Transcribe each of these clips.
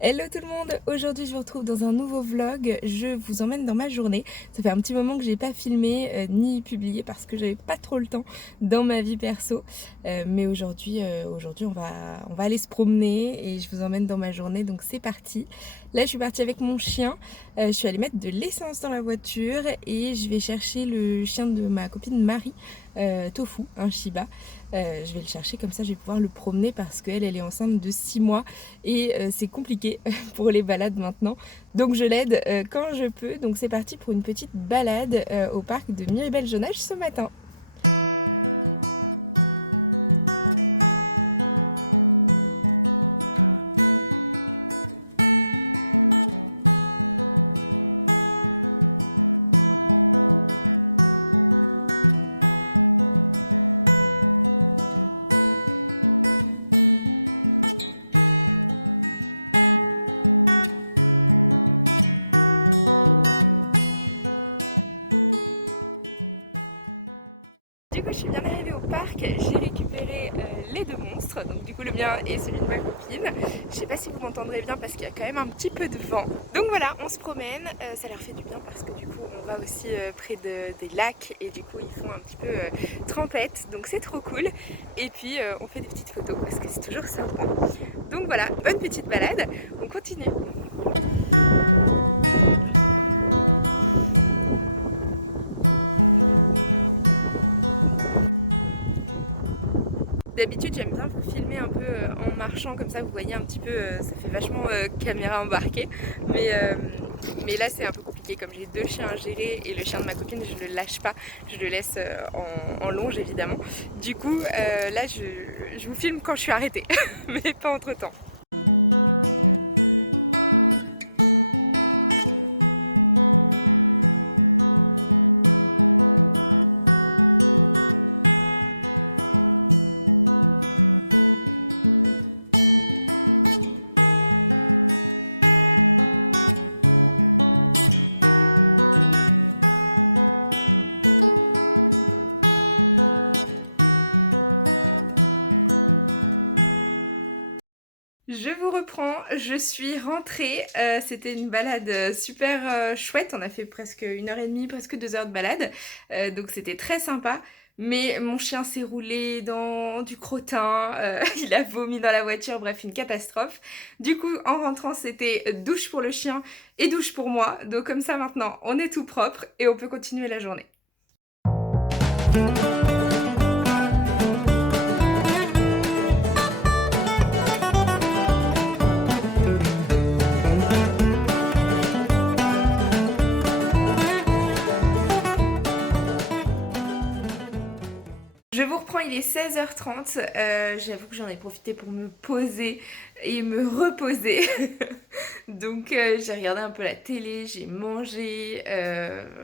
Hello tout le monde, aujourd'hui je vous retrouve dans un nouveau vlog, je vous emmène dans ma journée. Ça fait un petit moment que j'ai pas filmé ni publié parce que j'avais pas trop le temps dans ma vie perso. Mais aujourd'hui on va aller se promener et je vous emmène dans ma journée, donc c'est parti. Là je suis partie avec mon chien, je suis allée mettre de l'essence dans la voiture et je vais chercher le chien de ma copine Marie, Tofu, un Shiba. Je vais le chercher, comme ça je vais pouvoir le promener parce qu'elle est enceinte de 6 mois et c'est compliqué pour les balades maintenant. Donc je l'aide quand je peux. Donc c'est parti pour une petite balade au parc de Miribel-Jonage ce matin. Du coup je suis bien arrivée au parc, j'ai récupéré les deux monstres, donc du coup le mien et celui de ma copine. Je sais pas si vous m'entendrez bien parce qu'il y a quand même un petit peu de vent. Donc voilà, on se promène, ça leur fait du bien parce que du coup on va aussi près des lacs et du coup ils font un petit peu trempette, donc c'est trop cool. Et puis on fait des petites photos parce que c'est toujours sympa. Donc voilà, bonne petite balade, on continue. D'habitude j'aime bien vous filmer un peu en marchant comme ça, vous voyez un petit peu, ça fait vachement caméra embarquée. Mais là c'est un peu compliqué comme j'ai deux chiens à gérer et le chien de ma copine je le lâche pas, je le laisse en longe évidemment. Du coup là je vous filme quand je suis arrêtée, mais pas entre temps. Je vous reprends, je suis rentrée, c'était une balade super chouette, on a fait presque 1h30, presque 2 heures de balade, donc c'était très sympa, mais mon chien s'est roulé dans du crottin, il a vomi dans la voiture, bref une catastrophe. Du coup en rentrant c'était douche pour le chien et douche pour moi, donc comme ça maintenant on est tout propre et on peut continuer la journée. Je vous reprends, il est 16h30, j'avoue que j'en ai profité pour me poser et me reposer. Donc j'ai regardé un peu la télé, j'ai mangé,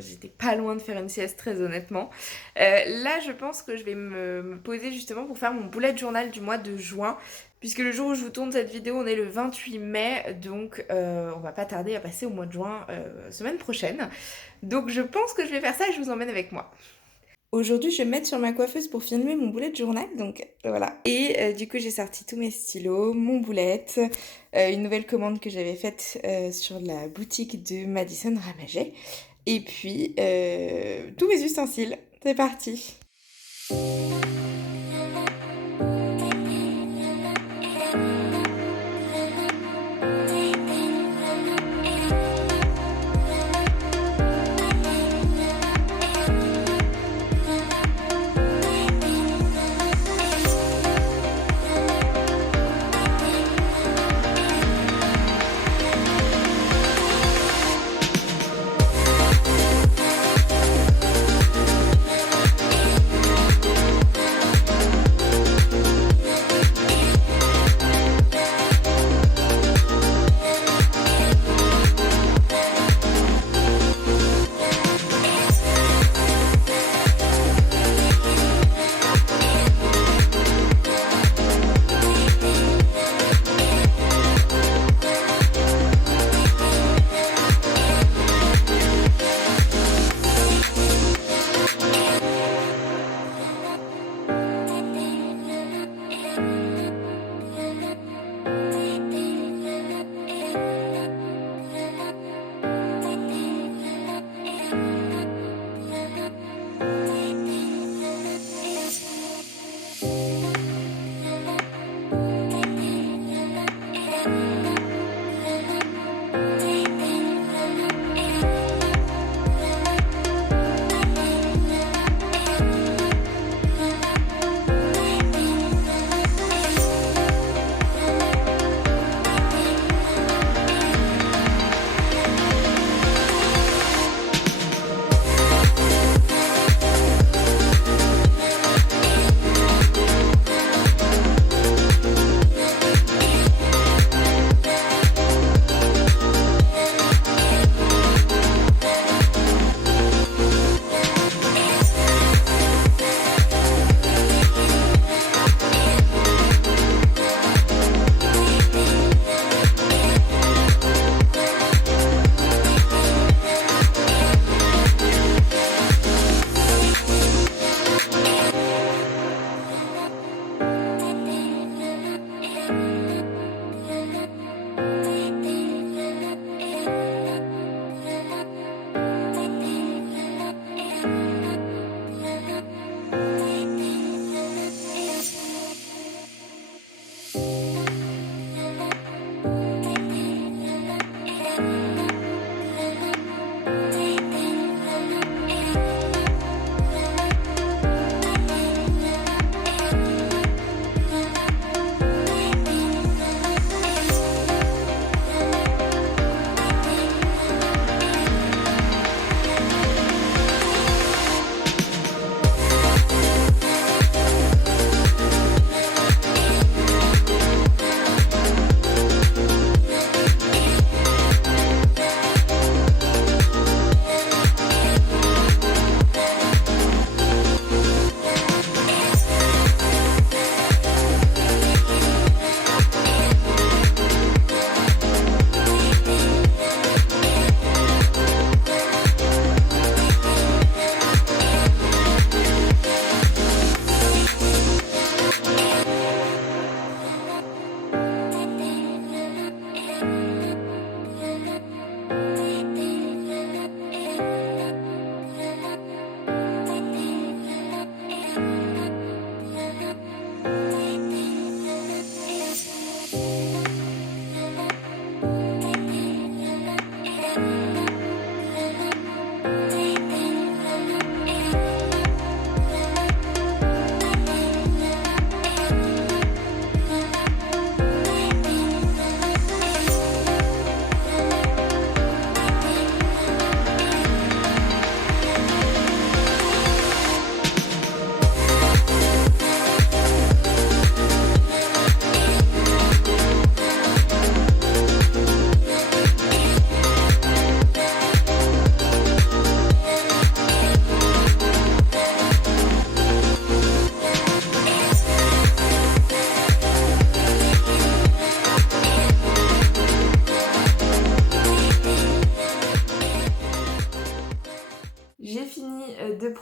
j'étais pas loin de faire une sieste très honnêtement. Là je pense que je vais me poser justement pour faire mon bullet journal du mois de juin. Puisque le jour où je vous tourne cette vidéo on est le 28 mai, donc on va pas tarder à passer au mois de juin semaine prochaine. Donc je pense que je vais faire ça et je vous emmène avec moi. Aujourd'hui, je vais me mettre sur ma coiffeuse pour filmer mon bullet journal, donc voilà. Et du coup, j'ai sorti tous mes stylos, mon bullet, une nouvelle commande que j'avais faite sur la boutique de Madison Ramaget. Et puis, tous mes ustensiles. C'est parti!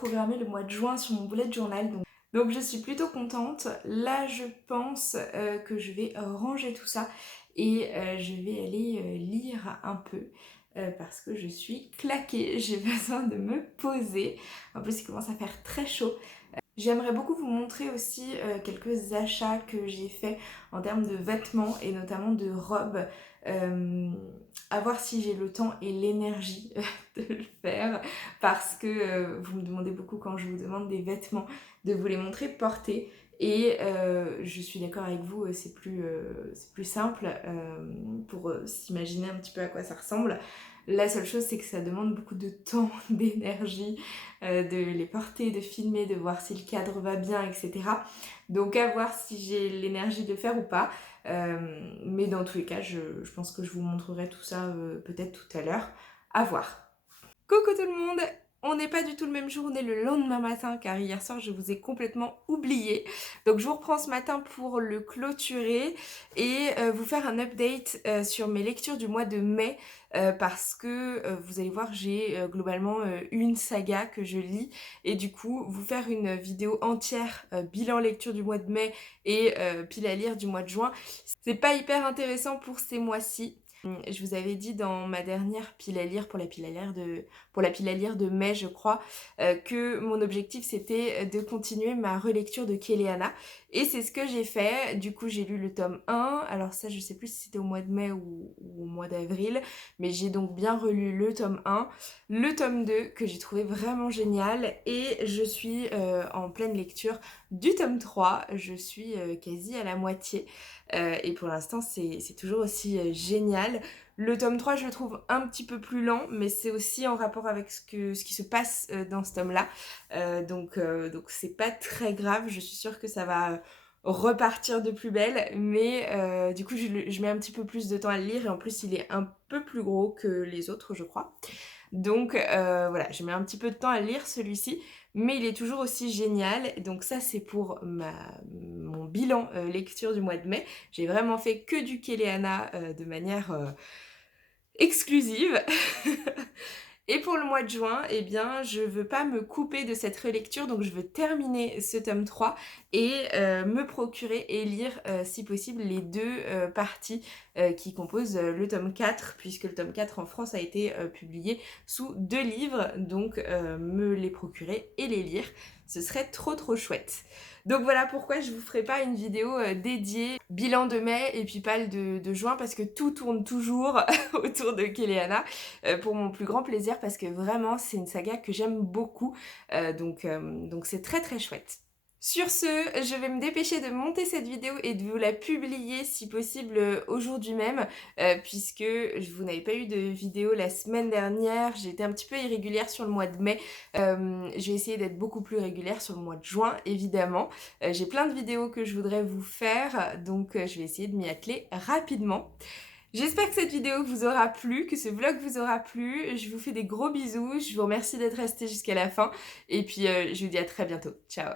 programmé le mois de juin sur mon bullet journal. Donc je suis plutôt contente. Là, je pense que je vais ranger tout ça et je vais aller lire un peu. Parce que je suis claquée, j'ai besoin de me poser. En plus, il commence à faire très chaud. J'aimerais beaucoup vous montrer aussi quelques achats que j'ai faits en termes de vêtements et notamment de robes. À voir si j'ai le temps et l'énergie de le faire parce que vous me demandez beaucoup quand je vous demande des vêtements de vous les montrer portés. Et je suis d'accord avec vous, c'est plus simple pour s'imaginer un petit peu à quoi ça ressemble. La seule chose, c'est que ça demande beaucoup de temps, d'énergie, de les porter, de filmer, de voir si le cadre va bien, etc. Donc à voir si j'ai l'énergie de le faire ou pas. Mais dans tous les cas, je pense que je vous montrerai tout ça peut-être tout à l'heure. À voir. Coucou tout le monde! On n'est pas du tout le même jour, on est le lendemain matin car hier soir je vous ai complètement oublié. Donc je vous reprends ce matin pour le clôturer et vous faire un update sur mes lectures du mois de mai parce que vous allez voir j'ai globalement une saga que je lis et du coup vous faire une vidéo entière bilan lecture du mois de mai et pile à lire du mois de juin. C'est pas hyper intéressant pour ces mois-ci. Je vous avais dit dans ma dernière pile à lire pour la pile à lire de mai je crois que mon objectif c'était de continuer ma relecture de Kéléana et c'est ce que j'ai fait. Du coup j'ai lu le tome 1, alors ça je sais plus si c'était au mois de mai ou au mois d'avril, mais j'ai donc bien relu le tome 1, le tome 2 que j'ai trouvé vraiment génial et je suis en pleine lecture du tome 3, je suis quasi à la moitié. Et pour l'instant c'est toujours aussi génial. Le tome 3 je le trouve un petit peu plus lent mais c'est aussi en rapport avec ce qui se passe dans ce tome là. Donc c'est pas très grave, je suis sûre que ça va repartir de plus belle, mais du coup je mets un petit peu plus de temps à le lire et en plus il est un peu plus gros que les autres je crois. Donc voilà, je mets un petit peu de temps à lire celui-ci, mais il est toujours aussi génial. Donc ça c'est pour mon bilan lecture du mois de mai. J'ai vraiment fait que du Kéléana de manière exclusive. Et pour le mois de juin, eh bien, je veux pas me couper de cette relecture, donc je veux terminer ce tome 3 et me procurer et lire, si possible, les deux parties qui composent le tome 4, puisque le tome 4 en France a été publié sous 2 livres, donc me les procurer et les lire, ce serait trop chouette. Donc voilà pourquoi je vous ferai pas une vidéo dédiée bilan de mai et puis pas de juin, parce que tout tourne toujours autour de Kéléana, pour mon plus grand plaisir, parce que vraiment c'est une saga que j'aime beaucoup, donc c'est très chouette. Sur ce, je vais me dépêcher de monter cette vidéo et de vous la publier si possible aujourd'hui même, puisque vous n'avez pas eu de vidéo la semaine dernière, j'ai été un petit peu irrégulière sur le mois de mai, je vais essayer d'être beaucoup plus régulière sur le mois de juin évidemment. J'ai plein de vidéos que je voudrais vous faire, donc je vais essayer de m'y atteler rapidement. J'espère que cette vidéo vous aura plu, que ce vlog vous aura plu. Je vous fais des gros bisous, je vous remercie d'être resté jusqu'à la fin et puis je vous dis à très bientôt. Ciao!